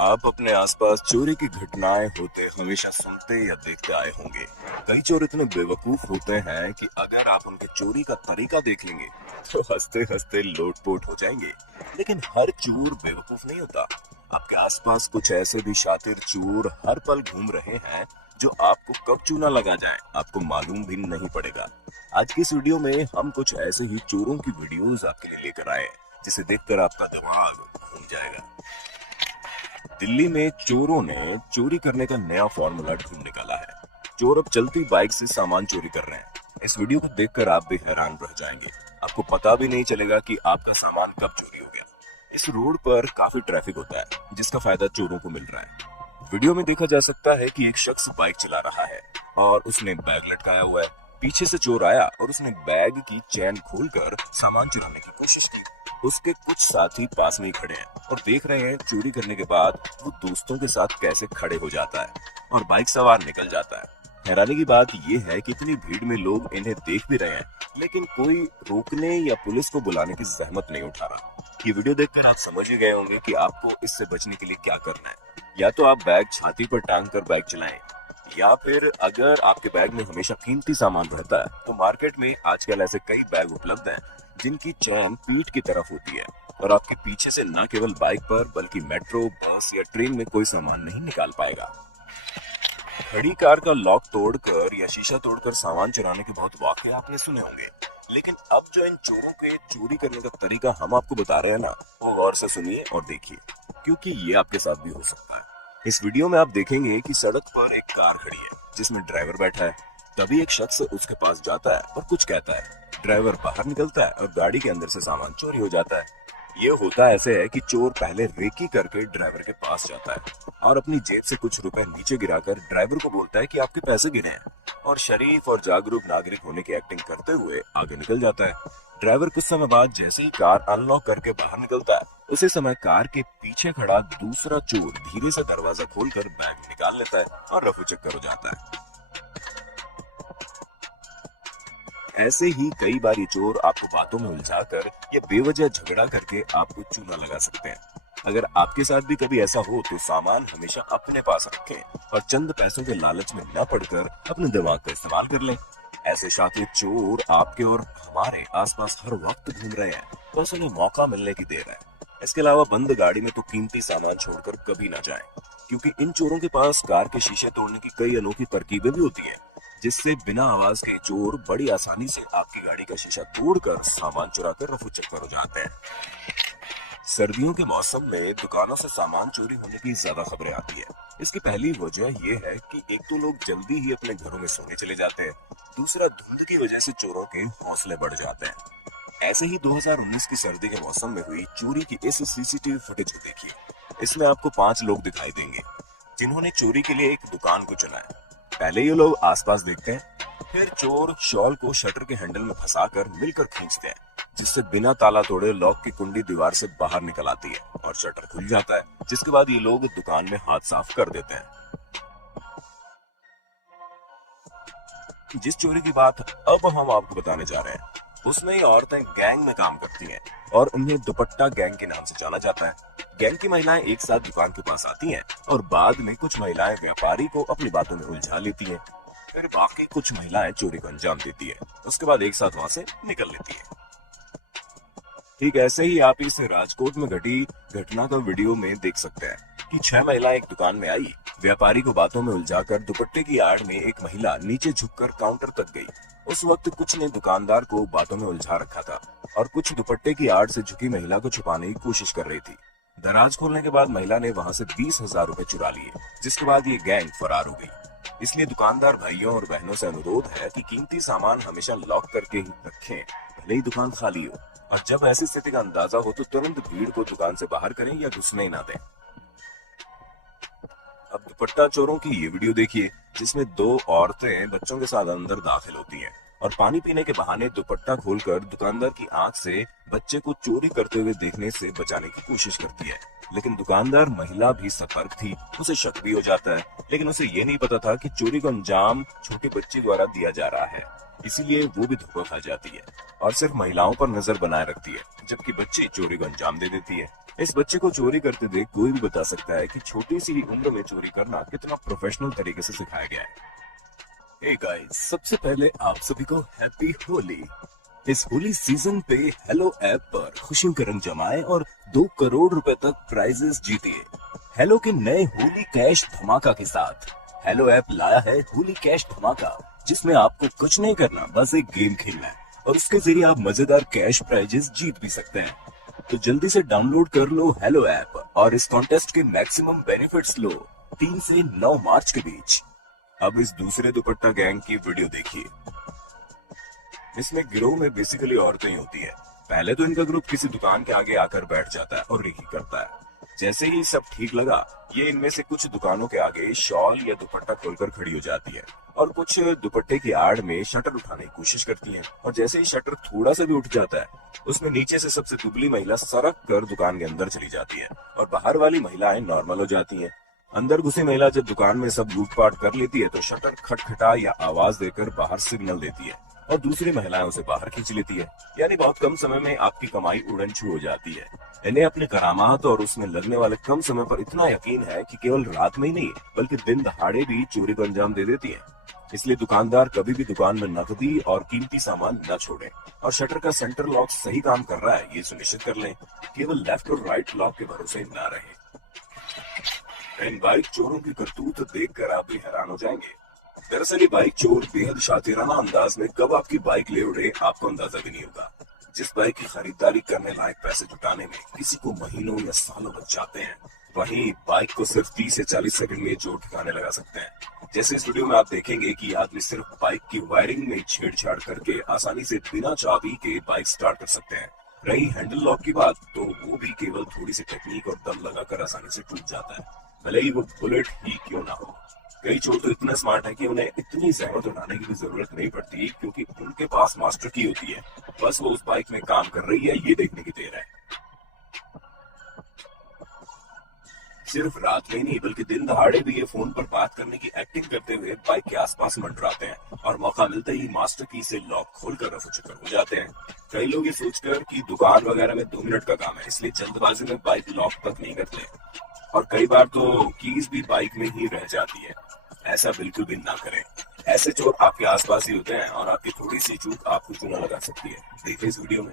आप अपने आसपास चोरी की घटनाएं होते हमेशा सुनते या देखते आए होंगे। कई चोर इतने बेवकूफ होते हैं कि अगर आप उनके चोरी का तरीका देख लेंगे तो हंसते हंसते लोटपोट हो जाएंगे। लेकिन हर चोर बेवकूफ नहीं होता। आपके आसपास कुछ ऐसे भी शातिर चोर हर पल घूम रहे हैं जो आपको कब चूना लगा जाए आपको मालूम भी नहीं पड़ेगा। आज की इस वीडियो में हम कुछ ऐसे ही चोरों की वीडियोस आपके लिए लेकर आए हैं जिसे देखकर आपका दिमाग घूम जाएगा। दिल्ली में चोरों ने चोरी करने का नया फॉर्मूला ढूंढ निकाला है। चोर अब चलती बाइक से सामान चोरी कर रहे हैं। इस वीडियो को देखकर आप भी हैरान रह जाएंगे। आपको पता भी नहीं चलेगा कि आपका सामान कब चोरी हो गया। इस रोड पर काफी ट्रैफिक होता है जिसका फायदा चोरों को मिल रहा है। वीडियो में देखा जा सकता है कि एक शख्स बाइक चला रहा है और उसने बैग लटकाया हुआ है। पीछे से चोर आया और उसने बैग की चेन खोलकर सामान चुराने की कोशिश की। उसके कुछ साथी पास में ही खड़े हैं और देख रहे हैं चोरी करने के बाद वो दोस्तों के साथ कैसे खड़े हो जाता है और बाइक सवार निकल जाता है। हैरानी की बात यह है कि इतनी भीड़ में लोग इन्हें देख भी रहे हैं लेकिन कोई रोकने या पुलिस को बुलाने की जहमत नहीं उठा रहा। ये वीडियो देखकर आप समझ ही गए होंगे कि आपको इससे बचने के लिए क्या करना है। या तो आप बैग छाती पर टांग कर बाइक चलाएं, या फिर अगर आपके बैग में हमेशा कीमती सामान रहता है तो मार्केट में आजकल ऐसे कई बैग उपलब्ध हैं जिनकी चैन पीठ की तरफ होती है और आपके पीछे से न केवल बाइक पर बल्कि मेट्रो, बस या ट्रेन में कोई सामान नहीं निकाल पाएगा। खड़ी कार का लॉक तोड़कर या शीशा तोड़कर सामान चुराने के बहुत वाकये आपने सुने होंगे, लेकिन अब जो इन चोरों के चोरी करने का तरीका हम आपको बता रहे हैं ना, वो गौर से सुनिए और देखिए, क्योंकि ये आपके साथ भी हो सकता है। इस वीडियो में आप देखेंगे कि सड़क पर एक कार खड़ी है जिसमें ड्राइवर बैठा है। तभी एक शख्स उसके पास जाता है और कुछ कहता है। ड्राइवर बाहर निकलता है और गाड़ी के अंदर से सामान चोरी हो जाता है। ये होता ऐसे है कि चोर पहले रेकी करके ड्राइवर के पास जाता है और अपनी जेब से कुछ रुपए नीचे गिराकर ड्राइवर को बोलता है कि आपके पैसे गिने हैं, और शरीफ और जागरूक नागरिक होने की एक्टिंग करते हुए आगे निकल जाता है। ड्राइवर कुछ समय बाद जैसे ही कार अनलॉक करके बाहर निकलता है उसी समय कार के पीछे खड़ा दूसरा चोर धीरे से दरवाजा खोलकर बैग निकाल लेता है और रफू चक्कर हो जाता है। ऐसे ही कई बार ये चोर आपको बातों में उलझाकर या बेवजह झगड़ा करके आपको चूना लगा सकते हैं। अगर आपके साथ भी कभी ऐसा हो तो सामान हमेशा अपने पास रखें और चंद पैसों के लालच में न पड़कर अपने दिमाग का इस्तेमाल कर लें। ऐसे शातिर चोर आपके और हमारे आसपास हर वक्त घूम रहे हैं, बस उन्हें मौका मिलने की देर है। इसके अलावा बंद गाड़ी में तो कीमती सामान छोड़कर कभी ना जाएं, क्योंकि इन चोरों के पास कार के शीशे तोड़ने की कई अनोखी तरकीबें भी होती हैं, जिससे बिना आवाज के चोर बड़ी आसानी से आपकी गाड़ी का शीशा तोड़कर सामान चुराकर रफू चक्कर हो जाते हैं। सर्दियों के मौसम में दुकानों से सामान चोरी होने की ज्यादा खबरें आती है। इसकी पहली वजह यह है कि एक तो लोग जल्दी ही अपने घरों में सोने चले जाते हैं, दूसरा धुंध की वजह से चोरों के हौसले बढ़ जाते हैं। ऐसे ही 2019 की सर्दी के मौसम में हुई चोरी की इस सीसीटीवी फुटेज को देखिए। इसमें आपको 5 लोग दिखाई देंगे जिन्होंने चोरी के लिए एक दुकान को चुना है। पहले ये लोग आसपास देखते हैं, फिर चोर शॉल को शटर के हैंडल में फंसाकर मिलकर खींचते हैं, जिससे बिना ताला तोड़े लॉक की कुंडी दीवार से बाहर निकल आती है और शटर खुल जाता है, जिसके बाद ये लोग दुकान में हाथ साफ कर देते हैं। जिस चोरी की बात अब हम आपको बताने जा रहे हैं उसमें ये औरतें गैंग में काम करती हैं और उन्हें दुपट्टा गैंग के नाम से जाना जाता है। गैंग की महिलाएं एक साथ दुकान के पास आती हैं और बाद में कुछ महिलाएं व्यापारी को अपनी बातों में उलझा लेती हैं, फिर बाकी कुछ महिलाएं चोरी को अंजाम देती है, उसके बाद एक साथ वहां से निकल लेती है। ठीक ऐसे ही आप इस राजकोट में घटी घटना का वीडियो में देख सकते हैं कि 6 महिलाएं एक दुकान में आई। व्यापारी को बातों में उलझाकर दुपट्टे की आड़ में एक महिला नीचे झुककर काउंटर तक गई। उस वक्त कुछ ने दुकानदार को बातों में उलझा रखा था और कुछ दुपट्टे की आड़ से झुकी महिला को छुपाने की कोशिश कर रही थी। दराज खोलने के बाद महिला ने वहां से 20,000 रुपए चुरा लिए, जिसके बाद ये गैंग फरार हो गई। इसलिए दुकानदार भाइयों और बहनों से अनुरोध है कि कीमती सामान हमेशा लॉक करके ही रखें, भले ही दुकान खाली हो, और जब ऐसी स्थिति का अंदाजा हो तो तुरंत भीड़ को दुकान से बाहर करें या घुसने ही ना दें। अब दुपट्टा चोरों की ये वीडियो देखिए जिसमें 2 औरतें बच्चों के साथ अंदर दाखिल होती हैं और पानी पीने के बहाने दुपट्टा खोलकर दुकानदार की आंख से बच्चे को चोरी करते हुए देखने से बचाने की कोशिश करती है। लेकिन दुकानदार महिला भी सतर्क थी, उसे शक भी हो जाता है, लेकिन उसे ये नहीं पता था कि चोरी को अंजाम छोटे बच्चे द्वारा दिया जा रहा है, इसीलिए वो भी धोखा खा जाती है और सिर्फ महिलाओं पर नजर बनाए रखती है। जबकि बच्ची चोरी को अंजाम दे देती है। इस बच्चे को चोरी करते देख कोई भी बता सकता है कि छोटी सी उम्र में चोरी करना कितना प्रोफेशनल तरीके से सिखाया गया है। हे गाइस, सबसे पहले आप सभी को हैप्पी होली। इस होली सीजन पे हेलो ऐप पर खुशियों के रंग जमाए और 2 करोड़ रुपए तक प्राइजेस जीतिए। हेलो के नए होली कैश धमाका के साथ हेलो ऐप लाया है होली कैश धमाका, जिसमें आपको कुछ नहीं करना, बस एक गेम खेलना है और उसके जरिए आप मजेदार कैश प्राइजेस जीत भी सकते हैं। तो जल्दी से डाउनलोड कर लो हेलो ऐप और इस कॉन्टेस्ट के मैक्सिमम बेनिफिट्स लो 3 से 9 मार्च के बीच। अब इस दूसरे दुपट्टा गैंग की वीडियो देखिए। इसमें गिरोह में बेसिकली औरतें ही होती है। पहले तो इनका ग्रुप किसी दुकान के आगे आकर बैठ जाता है और रेकी करता है। जैसे ही सब ठीक लगा, ये इनमें से कुछ दुकानों के आगे शॉल या दुपट्टा खोलकर खड़ी हो जाती है और कुछ दुपट्टे की आड़ में शटर उठाने की कोशिश करती है। और जैसे ही शटर थोड़ा सा भी उठ जाता है, उसमें नीचे से सबसे दुबली महिला सरक कर दुकान के अंदर चली जाती है और बाहर वाली महिलाएं नॉर्मल हो जाती हैं। अंदर घुसी महिला जब दुकान में सब लूटपाट कर लेती है तो शटर खटखटा या आवाज देकर बाहर सिग्नल देती है और दूसरी महिलाएं उसे बाहर खींच लेती है। यानी बहुत कम समय में आपकी कमाई उड़नछू हो जाती है। इन्हें अपने करामात और उसमें लगने वाले कम समय पर इतना यकीन है कि केवल रात में ही नहीं बल्कि दिन दहाड़े भी चोरी को अंजाम दे देती है। इसलिए दुकानदार कभी भी दुकान में नकदी और कीमती सामान न छोड़े और शटर का सेंटर लॉक सही काम कर रहा है ये सुनिश्चित कर लें। केवल लेफ्ट और राइट लॉक के भरोसे न रहे। इन बाइक चोरों की करतूत देखकर आप भी हैरान हो जाएंगे। दरअसल ये बाइक चोर बेहद शातिराना अंदाज में कब आपकी बाइक ले उड़े आपको अंदाजा भी नहीं होगा। जिस बाइक की खरीदारी करने लायक पैसे जुटाने में किसी को महीनों या सालों लग जाते हैं, वहीं बाइक को सिर्फ 30 से 40 सेकंड में चोर ठिकाने लगा सकते हैं। जैसे इस वीडियो में आप देखेंगे कि आदमी सिर्फ बाइक की वायरिंग में छेड़छाड़ करके आसानी से बिना चाबी के बाइक स्टार्ट कर सकते हैं। रही हैंडल लॉक की बात, तो वो भी केवल थोड़ी सी टेक्निक और दम लगाकर आसानी से टूट जाता है, भले ही वो बुलेट ही क्यों ना हो। कई चोर तो इतना स्मार्ट है कि उन्हें इतनी जहमत उठाने की भी जरूरत नहीं पड़ती, क्योंकि उनके पास मास्टर की होती है। बस वो उस बाइक में काम कर रही है ये देखने की देर है। सिर्फ रात में ही नहीं बल्कि दिन दहाड़े भी ये फोन पर बात करने की एक्टिंग करते हुए बाइक के आसपास मंडराते हैं और मौका मिलते ही मास्टर की से लॉक खोलकर रफू चक्कर हो जाते हैं। कई लोग ये सोचकर कि दुकान वगैरह में 2 मिनट का काम है, इसलिए जल्दबाजी में बाइक लॉक तक नहीं करते और कई बार तो कीज भी बाइक में ही रह जाती है। ऐसा बिल्कुल भी ना करें। ऐसे चोर आपके आसपास ही होते हैं और आपकी थोड़ी सी चूक आपको चूना लगा सकती है। देखिए इस वीडियो में।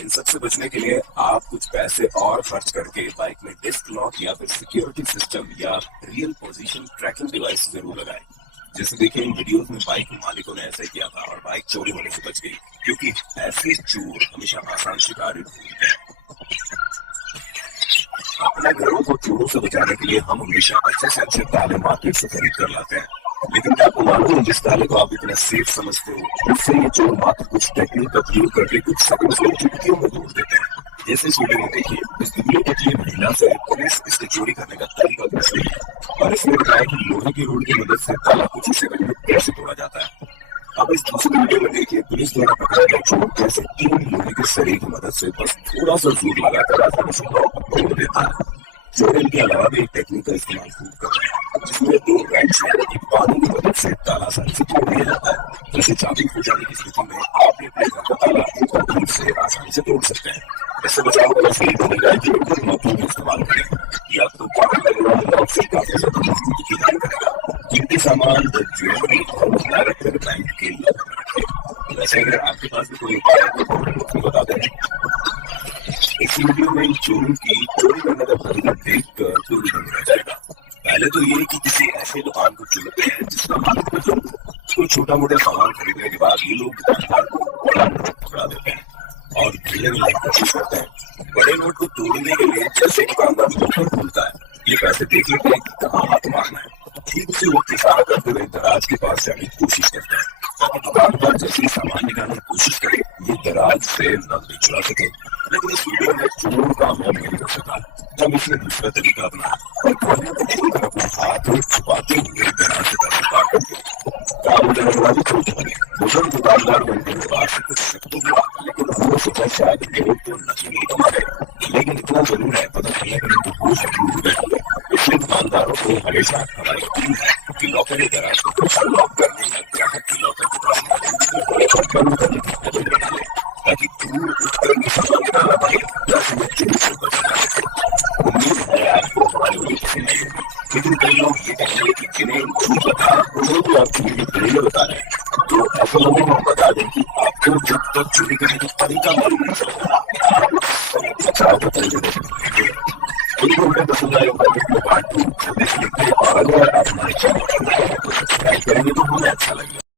इन सबसे बचने के लिए आप कुछ पैसे और खर्च करके बाइक में डिस्क लॉक या फिर सिक्योरिटी सिस्टम या रियल पोजीशन ट्रैकिंग डिवाइस जरूर लगाएं। जैसे देखिए इन वीडियोस में बाइक मालिकों ने ऐसा किया था और बाइक चोरी होने से बच गई, क्योंकि ऐसे चोर हमेशा आसान शिकार ढूंढते हैं। अपने घरों को चोरों से बचाने के लिए हम हमेशा अच्छे से अच्छे ताले मार्केट से खरीद कर लाते हैं, लेकिन क्या आपको मालूम है जिस ताले को आप इतना सेफ समझते हो उससे ये चोर मात्र कुछ टेक्निक का प्रयोग करके कुछ सेकंड्स में चुटकियों में तोड़ देते हैं। जैसे इस वीडियो में देखिए, इस वीडियो के लिए महिला से पुलिस इसके चोरी करने का तरीका पूछ रही है और इसने बताया कि लोहे की रोड की मदद से ताला कुछ ही सेकंड में कैसे तोड़ा जाता है। अब इस दूसरे वीडियो में देखिए पुलिस द्वारा पकड़ा गया चोर कैसे 3 लोहे के सरिये की मदद से बस थोड़ा सा जोर लगाकर आसानी से लॉक तोड़ देता है। चोर इनके अलावा भी एक टेक्निक का इस्तेमाल खूब कर रहे हैं, जिसमें 2 रैंच यानी पानी की मदद से ताला आसानी से तोड़ दिया जाता है। जैसे चाबी खो जाने की स्थिति में आप भी अपने घर का ताला एक और ढंग से आसानी से तोड़ सकते हैं। इससे बचाव का सही तरीका है कि बिल्कुल नोटों का इस्तेमाल करें या तो पानी लगने वाले लॉक से काफी ज्यादा मजबूती की जान करेगा। कीमती सामान, ज्वेलरी और मुद्रा रखकर बैंक के लॉक में रखें। वैसे अगर आपके पास भी कोई उपाय है तो बता दें। इस वीडियो में चोरों की चोरी करने का तरीका देखकर पूरी दंग रह जाएगा। पहले तो ये कि किसी ऐसी दुकान को चुनते हैं जिसका मालिक बुजुर्ग हो। तो छोटा मोटा सामान खरीदने के बाद ये लोग दुकानदार को बड़ा नोट पकड़ा देते हैं और ढीले मिलने की कोशिश करते हैं। बड़े नोट को तोड़ने के लिए जैसे दुकानदार मुंह खोलता है, ये पैसे देख लेते हैं कि कहाँ हाथ मारना है। ठीक उसी वक्त इशारा करते हुए दराज के पास जाने की कोशिश करते हैं ताकि दुकानदार जैसे सामान निकालने की कोशिश करे ये दराज से नकदी चुरा सके। लेकिन इस वीडियो में चोर कामयाब नहीं कर सका। तब इसने दूसरा तरीका अपनाया और अपना हाथ छुपाते हुए दराज से पैसे काट करके काम करने वाले छोटे बने। बुजुर्ग दुकानदार बनने के बाद कुछ शक तो हुआ, लेकिन वो सोचा शायद लोग तो नकली कमा रहे, लेकिन इतना जरूर है पता चला कि इसलिए दुकानदारों को हमेशा हमारी अपील है आपकी लॉकर लेकर आए तो लॉक करने या ग्राहक की लॉकर को बंद करने की खबर निकाले ताकि दूर उठकर भी समझ निकाला पड़े जैसे वो चोरी को बचना है। उम्मीद है आपको हमारी वीडियो पसंद आई होगी, लेकिन कई लोग ये कहेंगे कि जिन्हें झूठ बता उन्हें भी आपकी वीडियो पहले बता रहे हैं, तो ऐसे लोगों को हम बता दें कि आपको जब तक चोरी करने का तरीका मालूम नहीं चलेगा वीडियो में पसंद आए होगा पार्ट 2 देखने और अगर आप हमारे चैनल पर नए हैं तो सब्सक्राइब करेंगे तो हमें अच्छा लगेगा।